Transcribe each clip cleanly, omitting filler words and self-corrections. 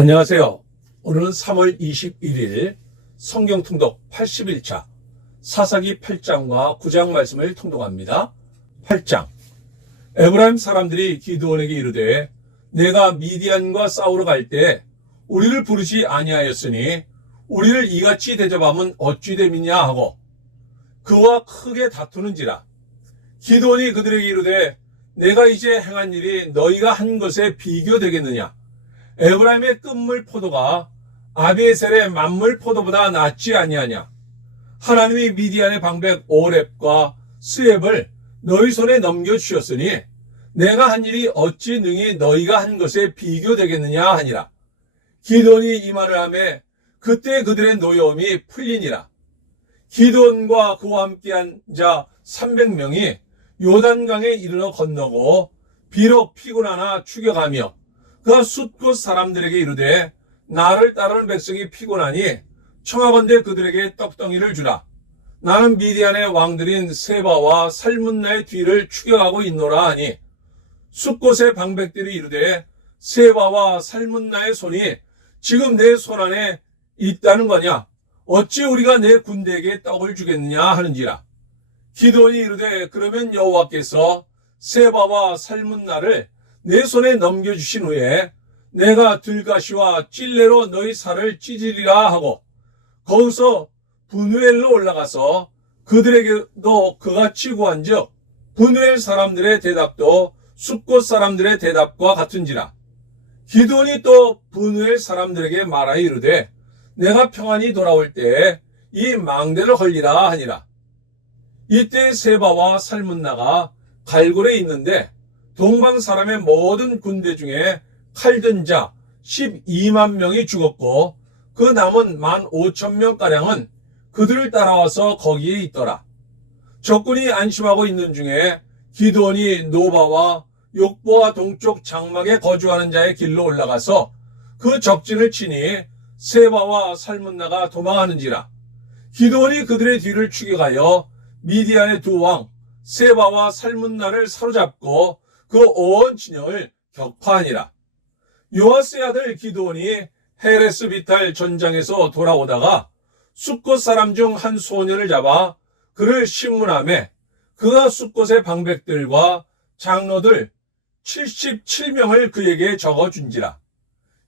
안녕하세요. 오늘은 3월 21일 성경 통독 81차 사사기 8장과 9장 말씀을 통독합니다. 8장. 에브라임 사람들이 기드온에게 이르되 내가 미디안과 싸우러 갈 때 우리를 부르지 아니하였으니 우리를 이같이 대접하면 어찌 됨이냐 하고 그와 크게 다투는지라. 기드온이 그들에게 이르되 내가 이제 행한 일이 너희가 한 것에 비교되겠느냐. 에브라임의 끝물 포도가 아비에셀의 만물 포도보다 낫지 아니하냐. 하나님이 미디안의 방백 오렙과 스엡을 너희 손에 넘겨주셨으니 내가 한 일이 어찌 능히 너희가 한 것에 비교되겠느냐 하니라. 기드온이 이 말을 하매 그때 그들의 노여움이 풀리니라. 기드온과 그와 함께한 자 300명이 요단강에 이르러 건너고 비록 피곤하나 추격하며 그가 숫곳 사람들에게 이르되 나를 따르는 백성이 피곤하니 청하건대 그들에게 떡덩이를 주라. 나는 미디안의 왕들인 세바와 살문나의 뒤를 추격하고 있노라 하니 숫곳의 방백들이 이르되 세바와 살문나의 손이 지금 내 손 안에 있다는 거냐. 어찌 우리가 내 군대에게 떡을 주겠느냐 하는지라. 기드온이 이르되 그러면 여호와께서 세바와 살문나를 내 손에 넘겨주신 후에 내가 들가시와 찔레로 너희 살을 찢으리라 하고 거기서 분우엘로 올라가서 그들에게도 그같이 구한즉 분우엘 사람들의 대답도 숫곳 사람들의 대답과 같은지라. 기드온이 또 분우엘 사람들에게 말하여 이르되 내가 평안히 돌아올 때에 이 망대를 헐리라 하니라. 이때 세바와 살문나가 갈골에 있는데 동방 사람의 모든 군대 중에 칼든 자 12만 명이 죽었고 그 남은 15,000명가량은 그들을 따라와서 거기에 있더라. 적군이 안심하고 있는 중에 기드온이 노바와 욕보와 동쪽 장막에 거주하는 자의 길로 올라가서 그 적진을 치니 세바와 살문나가 도망하는지라. 기드온이 그들의 뒤를 추격하여 미디안의 두 왕 세바와 살문나를 사로잡고 그 온 진영을 격파하니라. 요아스의 아들 기드온이 헤레스 비탈 전장에서 돌아오다가 숫곳 사람 중 한 소년을 잡아 그를 신문하매 그가 숫곳의 방백들과 장로들 77명을 그에게 적어준지라.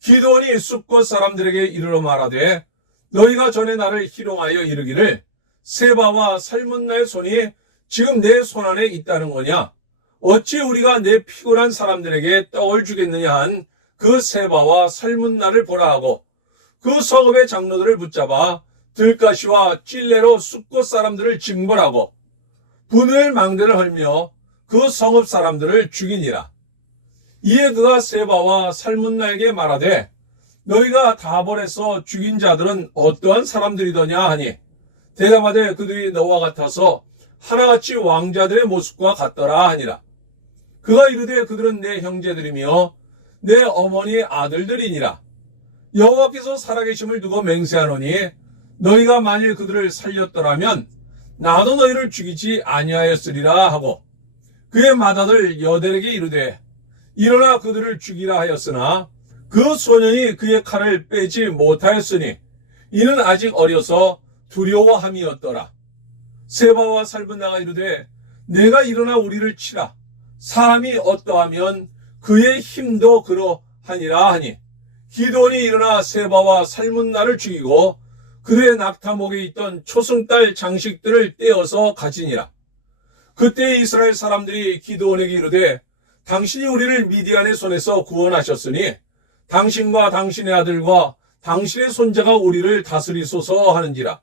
기드온이 숫곳 사람들에게 이르러 말하되 너희가 전에 나를 희롱하여 이르기를 세바와 살문나의 손이 지금 내 손 안에 있다는 거냐. 어찌 우리가 내 피곤한 사람들에게 떡을 주겠느냐 한 그 세바와 살문나를 보라 하고 그 성읍의 장로들을 붙잡아 들가시와 찔레로 숫곳 사람들을 징벌하고 분우엘 망대를 헐며 그 성읍 사람들을 죽이니라. 이에 그가 세바와 살문나에게 말하되 너희가 다볼에서 죽인 자들은 어떠한 사람들이더냐 하니 대답하되 그들이 너와 같아서 하나같이 왕자들의 모습과 같더라 하니라. 그가 이르되 그들은 내 형제들이며 내 어머니의 아들들이니라. 여호와께서 살아계심을 두고 맹세하노니 너희가 만일 그들을 살렸더라면 나도 너희를 죽이지 아니하였으리라 하고 그의 맏아들 여델에게 이르되 일어나 그들을 죽이라 하였으나 그 소년이 그의 칼을 빼지 못하였으니 이는 아직 어려서 두려워함이었더라. 세바와 살문나가 이르되 내가 일어나 우리를 치라. 사람이 어떠하면 그의 힘도 그러하니라 하니 기드온이 일어나 세바와 살문나를 죽이고 그들의 낙타목에 있던 초승달 장식들을 떼어서 가지니라. 그때 이스라엘 사람들이 기드온에게 이르되 당신이 우리를 미디안의 손에서 구원하셨으니 당신과 당신의 아들과 당신의 손자가 우리를 다스리소서 하는지라.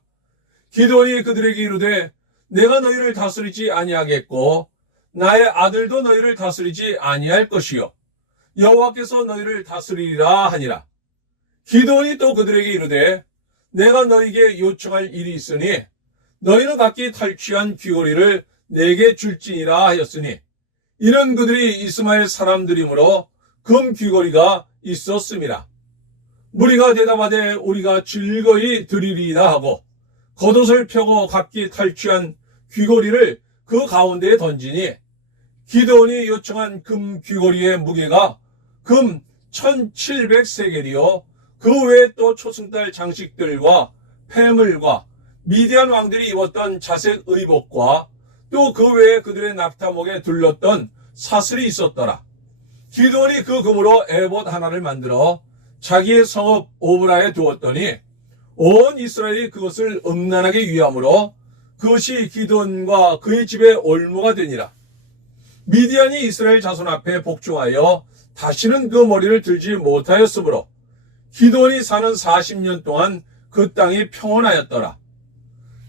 기드온이 그들에게 이르되 내가 너희를 다스리지 아니하겠고 나의 아들도 너희를 다스리지 아니할 것이요 여호와께서 너희를 다스리리라 하니라. 기드온이 또 그들에게 이르되 내가 너희에게 요청할 일이 있으니 너희는 각기 탈취한 귀고리를 내게 줄지니라 하였으니 이는 그들이 이스마엘 사람들이므로 금 귀고리가 있었음이라. 무리가 대답하되 우리가 즐거이 드리리이다 하고 겉옷을 펴고 각기 탈취한 귀고리를 그 가운데에 던지니 기드온이 요청한 금 귀고리의 무게가 금 1700세겔이요 그 외에 또 초승달 장식들과 폐물과 미디안 왕들이 입었던 자색 의복과 또 그 외에 그들의 낙타목에 둘렀던 사슬이 있었더라. 기드온이 그 금으로 에봇 하나를 만들어 자기의 성읍 오브라에 두었더니 온 이스라엘이 그것을 음란하게 위함으로 그것이 기드온과 그의 집의 올무가 되니라. 미디안이 이스라엘 자손 앞에 복종하여 다시는 그 머리를 들지 못하였으므로 기드온이 사는 40년 동안 그 땅이 평온하였더라.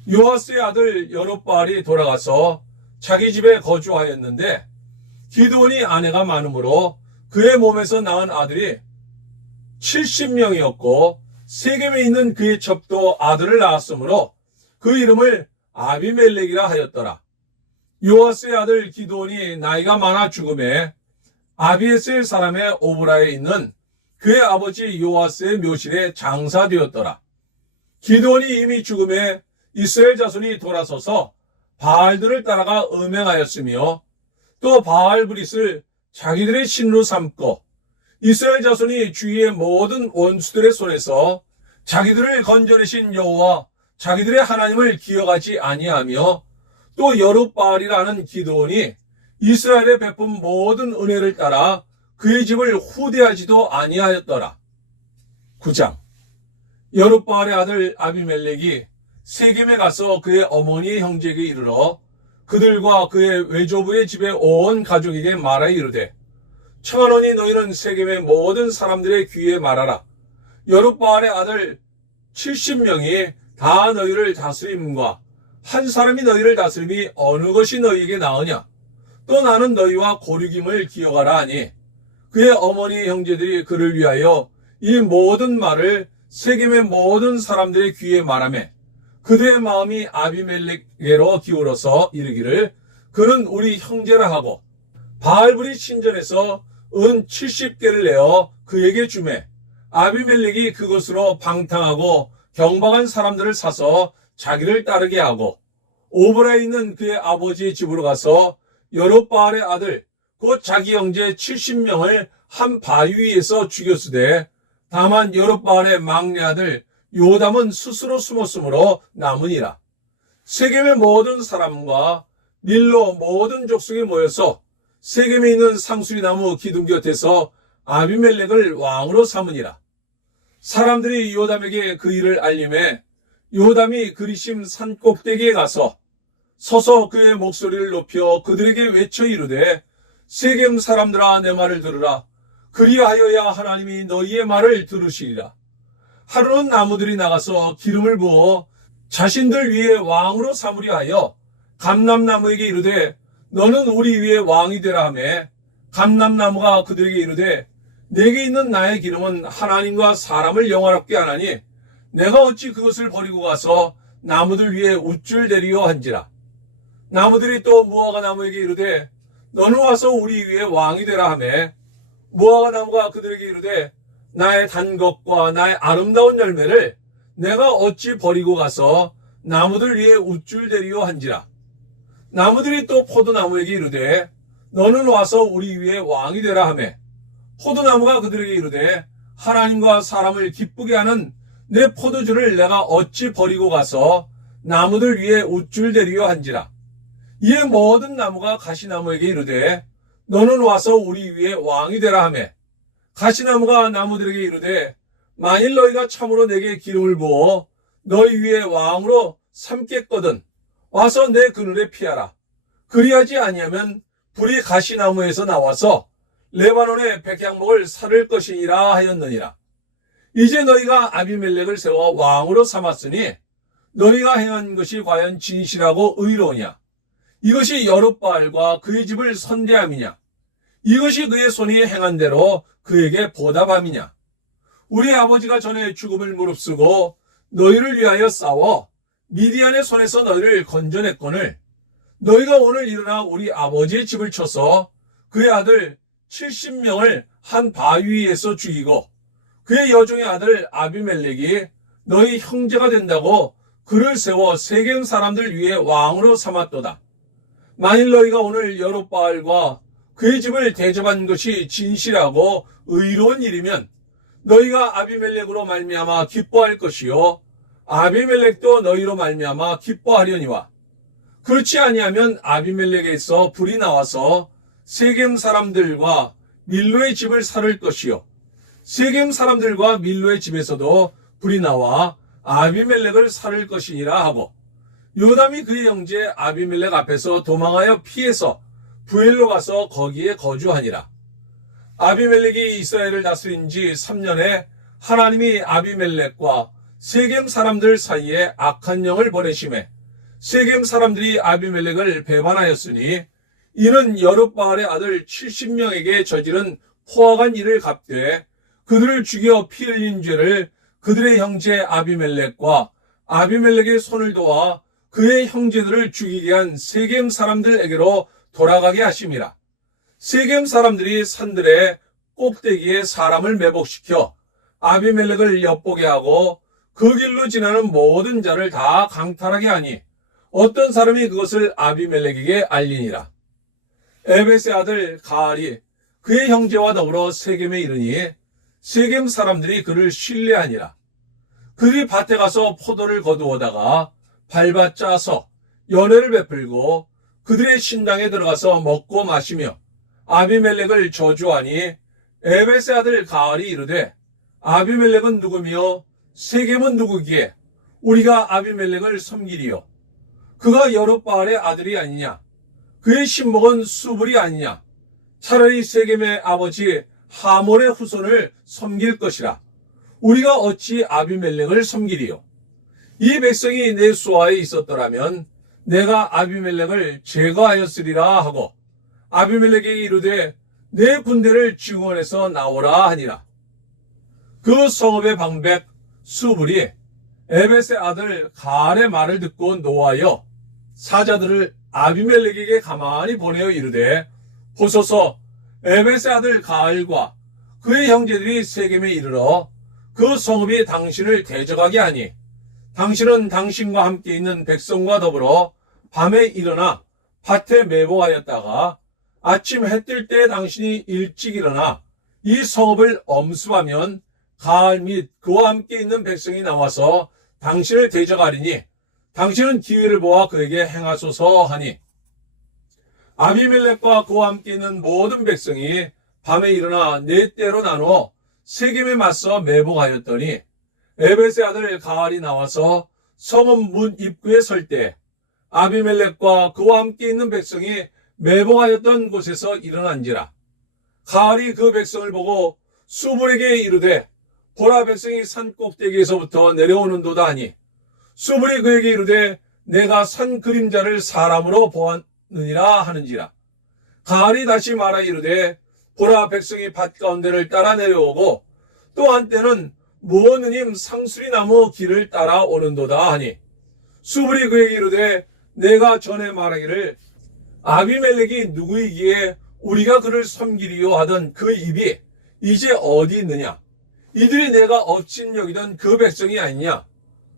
요아스의 아들 여룹바알이 돌아가서 자기 집에 거주하였는데 기드온이 아내가 많으므로 그의 몸에서 낳은 아들이 70명이었고 세겜에 있는 그의 첩도 아들을 낳았으므로 그 이름을 아비멜렉이라 하였더라. 요아스의 아들 기드온이 나이가 많아 죽음에 아비에셀 사람의 오브라에 있는 그의 아버지 요아스의 묘실에 장사되었더라. 기드온이 이미 죽음에 이스라엘 자손이 돌아서서 바알들을 따라가 음행하였으며 또 바알브릿을 자기들의 신으로 삼고 이스라엘 자손이 주위의 모든 원수들의 손에서 자기들을 건져내신 여호와 자기들의 하나님을 기억하지 아니하며 또 여룹바알이라는 기드온이 이스라엘에 베푼 모든 은혜를 따라 그의 집을 후대하지도 아니하였더라. 9장. 여룹바알의 아들 아비멜렉이 세겜에 가서 그의 어머니의 형제에게 이르러 그들과 그의 외조부의 집에 온 가족에게 말하여 이르되 청하노니 너희는 세겜의 모든 사람들의 귀에 말하라. 여룹바알의 아들 70명이 다 너희를 다스림과 한 사람이 너희를 다스림이 어느 것이 너희에게 나으냐? 또 나는 너희와 고륙임을 기억하라 하니 그의 어머니의 형제들이 그를 위하여 이 모든 말을 세겜의 모든 사람들의 귀에 말하며 그들의 마음이 아비멜렉에게로 기울어서 이르기를 그는 우리 형제라 하고 바알브릿 신전에서 은 70개를 내어 그에게 주매 아비멜렉이 그것으로 방탕하고 경박한 사람들을 사서 자기를 따르게 하고 오브라에 있는 그의 아버지의 집으로 가서 여룹바알의 아들 곧 자기 형제 70명을 한 바위 위에서 죽였으되 다만 여룹바알의 막내 아들 요담은 스스로 숨었으므로 남으니라. 세겜의 모든 사람과 밀로 모든 족속이 모여서 세겜에 있는 상수리나무 기둥 곁에서 아비멜렉을 왕으로 삼으니라. 사람들이 요담에게 그 일을 알림해 요담이 그리심 산 꼭대기에 가서 서서 그의 목소리를 높여 그들에게 외쳐 이르되 세겜 사람들아 내 말을 들으라. 그리하여야 하나님이 너희의 말을 들으시리라. 하루는 나무들이 나가서 기름을 부어 자신들 위에 왕으로 삼으려 하여 감람나무에게 이르되 너는 우리 위에 왕이 되라 하매 감람나무가 그들에게 이르되 내게 있는 나의 기름은 하나님과 사람을 영화롭게 하나니 내가 어찌 그것을 버리고 가서 나무들 위에 우쭐대리요 한지라. 나무들이 또 무화과 나무에게 이르되 너는 와서 우리 위에 왕이 되라 하매 무화과 나무가 그들에게 이르되 나의 단 것과 나의 아름다운 열매를 내가 어찌 버리고 가서 나무들 위에 우쭐대리요 한지라. 나무들이 또 포도나무에게 이르되 너는 와서 우리 위에 왕이 되라 하매 포도나무가 그들에게 이르되 하나님과 사람을 기쁘게 하는 내 포도주를 내가 어찌 버리고 가서 나무들 위에 우쭐대리요 한지라. 이에 모든 나무가 가시나무에게 이르되 너는 와서 우리 위에 왕이 되라 하매 가시나무가 나무들에게 이르되 만일 너희가 참으로 내게 기름을 부어 너희 위에 왕으로 삼겠거든 와서 내 그늘에 피하라. 그리하지 아니하면 불이 가시나무에서 나와서 레바논의 백향목을 사를 것이니라 하였느니라. 이제 너희가 아비멜렉을 세워 왕으로 삼았으니 너희가 행한 것이 과연 진실하고 의로우냐? 이것이 여룹바알과 그의 집을 선대함이냐? 이것이 그의 손이 행한 대로 그에게 보답함이냐? 우리 아버지가 전에 죽음을 무릅쓰고 너희를 위하여 싸워 미디안의 손에서 너희를 건져냈거늘 너희가 오늘 일어나 우리 아버지의 집을 쳐서 그의 아들 70명을 한 바위 위에서 죽이고 그의 여종의 아들 아비멜렉이 너희 형제가 된다고 그를 세워 세겜 사람들 위에 왕으로 삼았도다. 만일 너희가 오늘 여룹바알과 그의 집을 대접한 것이 진실하고 의로운 일이면 너희가 아비멜렉으로 말미암아 기뻐할 것이요 아비멜렉도 너희로 말미암아 기뻐하려니와 그렇지 아니하면 아비멜렉에서 불이 나와서 세겜 사람들과 밀로의 집을 살을 것이요 세겜 사람들과 밀로의 집에서도 불이 나와 아비멜렉을 살을 것이니라 하고 요담이 그의 형제 아비멜렉 앞에서 도망하여 피해서 부엘로 가서 거기에 거주하니라. 아비멜렉이 이스라엘을 다스린 지 3년에 하나님이 아비멜렉과 세겜 사람들 사이에 악한 영을 보내심에 세겜 사람들이 아비멜렉을 배반하였으니 이는 여룻바알의 아들 70명에게 저지른 포악한 일을 갚되 그들을 죽여 피 흘린 죄를 그들의 형제 아비멜렉과 아비멜렉의 손을 도와 그의 형제들을 죽이게 한 세겜 사람들에게로 돌아가게 하심이라. 세겜 사람들이 산들의 꼭대기에 사람을 매복시켜 아비멜렉을 엿보게 하고 그 길로 지나는 모든 자를 다 강탈하게 하니 어떤 사람이 그것을 아비멜렉에게 알리니라. 에벳의 아들 가알이 그의 형제와 더불어 세겜에 이르니 세겜 사람들이 그를 신뢰하니라. 그들이 밭에 가서 포도를 거두어다가 밟아 짜서 연회를 베풀고 그들의 신당에 들어가서 먹고 마시며 아비멜렉을 저주하니 에벳의 아들 가알이 이르되 아비멜렉은 누구며 세겜은 누구기에 우리가 아비멜렉을 섬기리요 그가 여룻바알의 아들이 아니냐 그의 신복은 수불이 아니냐 차라리 세겜의 아버지 하몰의 후손을 섬길 것이라 우리가 어찌 아비멜렉을 섬기리요 이 백성이 내 수하에 있었더라면 내가 아비멜렉을 제거하였으리라 하고 아비멜렉에게 이르되 내 군대를 증원해서 나오라 하니라. 그 성읍의 방백 수불이 에벳의 아들 가알의 말을 듣고 노하여 사자들을 아비멜렉에게 가만히 보내어 이르되 보소서 에벳의 아들 가알과 그의 형제들이 세겜에 이르러 그 성읍이 당신을 대적하게 하니 당신은 당신과 함께 있는 백성과 더불어 밤에 일어나 밭에 매복하였다가 아침 해 뜰 때 당신이 일찍 일어나 이 성읍을 엄습하면 가알 및 그와 함께 있는 백성이 나와서 당신을 대적하리니 당신은 기회를 보아 그에게 행하소서 하니 아비멜렉과 그와 함께 있는 모든 백성이 밤에 일어나 네 때로 나누어 세겜에 맞서 매복하였더니 에벳의 아들 가알이 나와서 성읍 문 입구에 설 때 아비멜렉과 그와 함께 있는 백성이 매복하였던 곳에서 일어난지라. 가알이 그 백성을 보고 수불에게 이르되 보라 백성이 산 꼭대기에서부터 내려오는도다 하니 수불이 그에게 이르되 내가 산 그림자를 사람으로 보았느니라 하는지라. 가알이 다시 말하 이르되 보라 백성이 밭 가운데를 따라 내려오고 또 한때는 무언느님 상수리 나무 길을 따라 오는도다 하니 수불이 그에게 이르되 내가 전에 말하기를 아비멜렉이 누구이기에 우리가 그를 섬기리요 하던 그 입이 이제 어디 있느냐 이들이 내가 업신 여기던 그 백성이 아니냐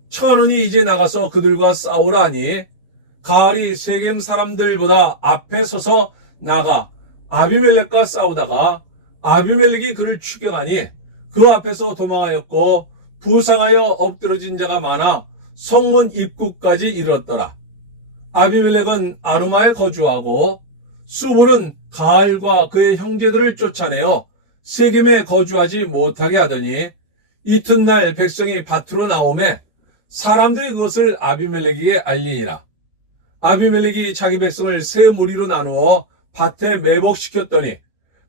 천원이 이제 나가서 그들과 싸우라 하니 가알이 세겜 사람들보다 앞에 서서 나가 아비멜렉과 싸우다가 아비멜렉이 그를 추격하니 그 앞에서 도망하였고 부상하여 엎드러진 자가 많아 성문 입구까지 이르렀더라. 아비멜렉은 아루마에 거주하고 수불은 가알과 그의 형제들을 쫓아내어 세겜에 거주하지 못하게 하더니 이튿날 백성이 밭으로 나오매 사람들이 그것을 아비멜렉에게 알리니라. 아비멜렉이 자기 백성을 세 무리로 나누어 밭에 매복시켰더니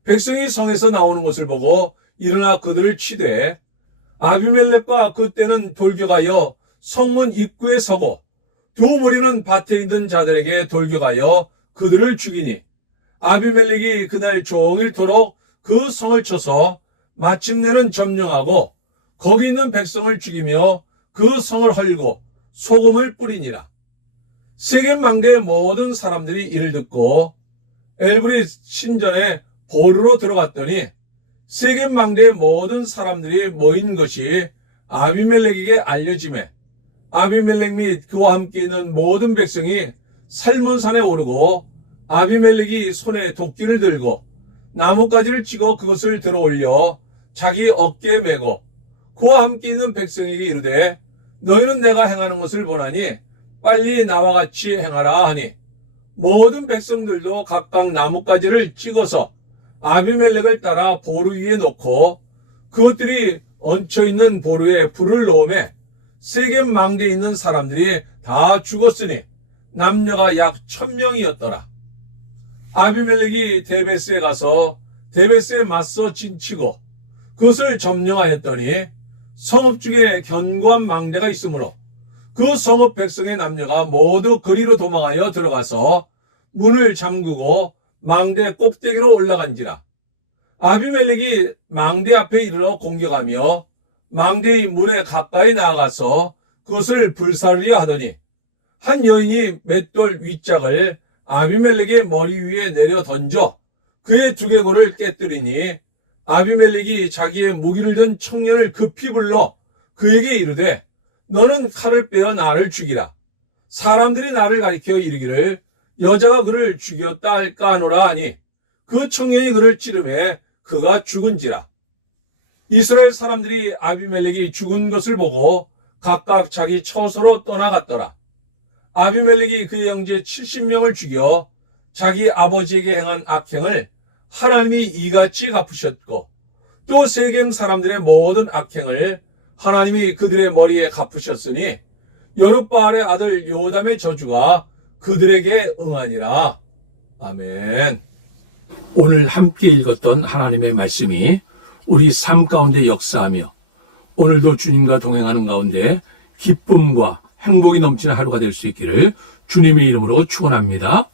백성이 성에서 나오는 것을 보고 일어나 그들을 치되 아비멜렉과 그때는 돌격하여 성문 입구에 서고 두 무리는 밭에 있는 자들에게 돌격하여 그들을 죽이니 아비멜렉이 그날 종일토록 그 성을 쳐서 마침내는 점령하고 거기 있는 백성을 죽이며 그 성을 헐고 소금을 뿌리니라. 세겜 망대의 모든 사람들이 이를 듣고 엘브리 신전에 보루로 들어갔더니 세겜 망대의 모든 사람들이 모인 것이 아비멜렉에게 알려지매 아비멜렉 및 그와 함께 있는 모든 백성이 살몬산에 오르고 아비멜렉이 손에 도끼를 들고 나뭇가지를 찍어 그것을 들어올려 자기 어깨에 메고 그와 함께 있는 백성에게 이르되 너희는 내가 행하는 것을 보나니 빨리 나와 같이 행하라 하니 모든 백성들도 각각 나뭇가지를 찍어서 아비멜렉을 따라 보루 위에 놓고 그것들이 얹혀있는 보루에 불을 놓음에 세겜 망대에 있는 사람들이 다 죽었으니 남녀가 약 1000명이었더라. 아비멜렉이 데베스에 가서 데베스에 맞서 진치고 그것을 점령하였더니 성읍 중에 견고한 망대가 있으므로 그 성읍 백성의 남녀가 모두 거리로 도망하여 들어가서 문을 잠그고 망대 꼭대기로 올라간지라. 아비멜렉이 망대 앞에 이르러 공격하며 망대의 문에 가까이 나아가서 그것을 불사르려 하더니 한 여인이 맷돌 윗짝을 아비멜렉의 머리 위에 내려 던져 그의 두개골을 깨뜨리니 아비멜렉이 자기의 무기를 든 청년을 급히 불러 그에게 이르되 너는 칼을 빼어 나를 죽이라. 사람들이 나를 가리켜 이르기를 여자가 그를 죽였다 할까 하노라 하니 그 청년이 그를 찌르매 그가 죽은지라. 이스라엘 사람들이 아비멜렉이 죽은 것을 보고 각각 자기 처소로 떠나갔더라. 아비멜렉이 그의 형제 70명을 죽여 자기 아버지에게 행한 악행을 하나님이 이같이 갚으셨고 또 세겜 사람들의 모든 악행을 하나님이 그들의 머리에 갚으셨으니 여룻바알의 아들 요담의 저주가 그들에게 응하니라. 아멘. 오늘 함께 읽었던 하나님의 말씀이 우리 삶 가운데 역사하며 오늘도 주님과 동행하는 가운데 기쁨과 행복이 넘치는 하루가 될 수 있기를 주님의 이름으로 축원합니다.